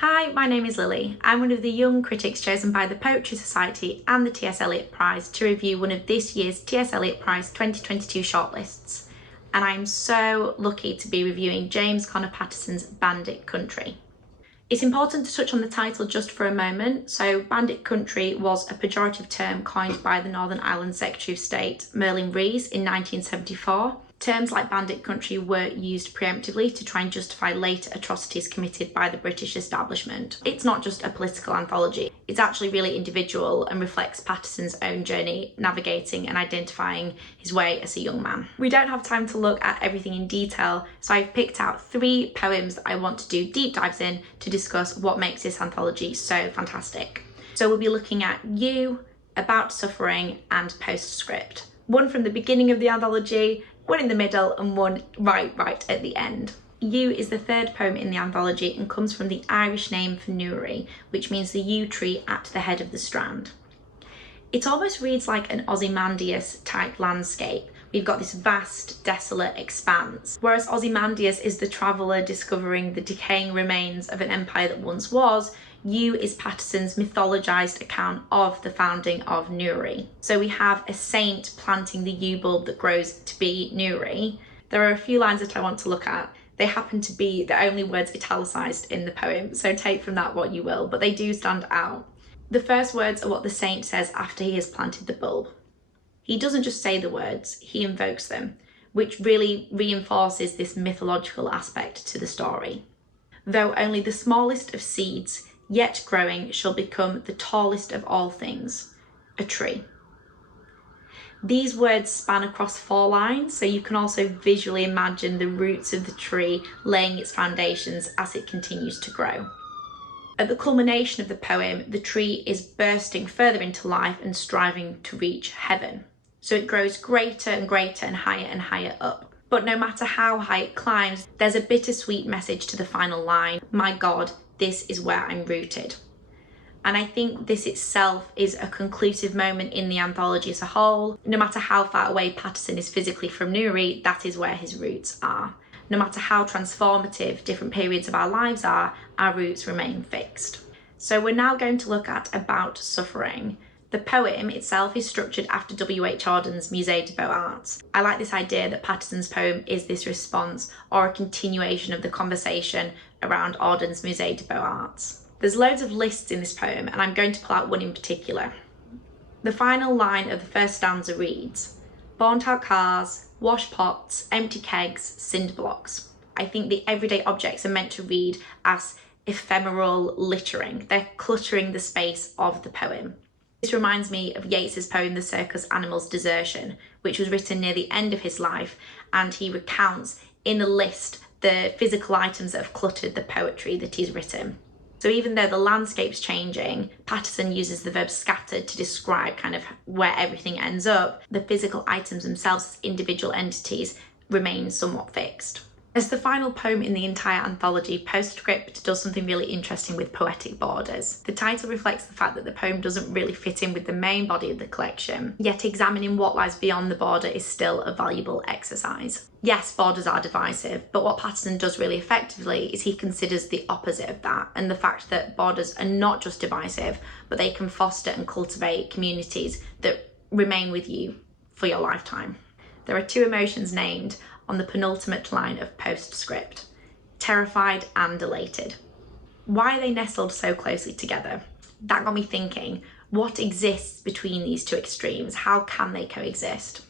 Hi, my name is Lily. I'm one of the young critics chosen by the Poetry Society and the T.S. Eliot Prize to review one of this year's T.S. Eliot Prize 2022 shortlists. And I'm so lucky to be reviewing James Conor Patterson's Bandit Country. It's important to touch on the title just for a moment. So Bandit Country was a pejorative term coined by the Northern Ireland Secretary of State, Merlin Rees, in 1974. Terms like bandit country were used preemptively to try and justify later atrocities committed by the British establishment. It's not just a political anthology, it's actually really individual and reflects Patterson's own journey navigating and identifying his way as a young man. We don't have time to look at everything in detail, so I've picked out 3 poems that I want to do deep dives in to discuss what makes this anthology so fantastic. So we'll be looking at You, About Suffering and Postscript. One from the beginning of the anthology, one in the middle and one right at the end. You is the 3rd poem in the anthology and comes from the Irish name for Newry, which means the yew tree at the head of the strand. It almost reads like an Ozymandias type landscape. We've got this vast, desolate expanse, whereas Ozymandias is the traveller discovering the decaying remains of an empire that once was. You is Patterson's mythologised account of the founding of Newry. So we have a saint planting the yew bulb that grows to be Newry. There are a few lines that I want to look at. They happen to be the only words italicised in the poem, so take from that what you will, but they do stand out. The first words are what the saint says after he has planted the bulb. He doesn't just say the words, he invokes them, which really reinforces this mythological aspect to the story. Though only the smallest of seeds, yet growing, shall become the tallest of all things, a tree. These words span across 4 lines, so you can also visually imagine the roots of the tree laying its foundations as it continues to grow. At the culmination of the poem, the tree is bursting further into life and striving to reach heaven. So it grows greater and greater and higher up. But no matter how high it climbs, there's a bittersweet message to the final line, my God, this is where I'm rooted. And I think this itself is a conclusive moment in the anthology as a whole. No matter how far away Patterson is physically from Newry, that is where his roots are. No matter how transformative different periods of our lives are, our roots remain fixed. So we're now going to look at About Suffering. The poem itself is structured after W.H. Auden's Musée des Beaux-Arts. I like this idea that Patterson's poem is this response or a continuation of the conversation around Auden's Musée des Beaux-Arts. There's loads of lists in this poem and I'm going to pull out one in particular. The final line of the first stanza reads, burnt-out cars, wash pots, empty kegs, cinder blocks. I think the everyday objects are meant to read as ephemeral littering. They're cluttering the space of the poem. This reminds me of Yeats's poem The Circus Animal's Desertion, which was written near the end of his life, and he recounts in a list the physical items that have cluttered the poetry that he's written. So even though the landscape's changing, Patterson uses the verb scattered to describe kind of where everything ends up. The physical items themselves as individual entities remain somewhat fixed. As the final poem in the entire anthology, Postscript does something really interesting with poetic borders. The title reflects the fact that the poem doesn't really fit in with the main body of the collection, yet examining what lies beyond the border is still a valuable exercise. Yes, borders are divisive, but what Patterson does really effectively is he considers the opposite of that, and the fact that borders are not just divisive, but they can foster and cultivate communities that remain with you for your lifetime. There are 2 emotions named on the penultimate line of Postscript, terrified and elated. Why are they nestled so closely together? That got me thinking, what exists between these 2 extremes? How can they coexist?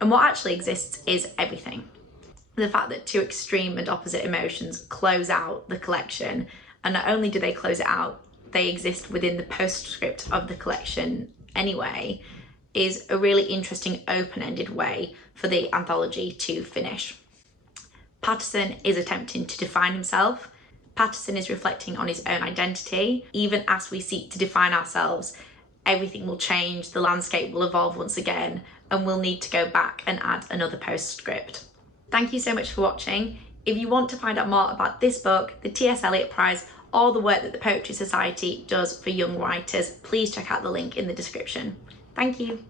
And what actually exists is everything. The fact that 2 extreme and opposite emotions close out the collection, and not only do they close it out, they exist within the postscript of the collection anyway, is a really interesting open-ended way for the anthology to finish. Patterson is attempting to define himself. Patterson is reflecting on his own identity. Even as we seek to define ourselves, everything will change, the landscape will evolve once again, and we'll need to go back and add another postscript. Thank you so much for watching. If you want to find out more about this book, the T.S. Eliot Prize, or the work that the Poetry Society does for young writers, please check out the link in the description. Thank you.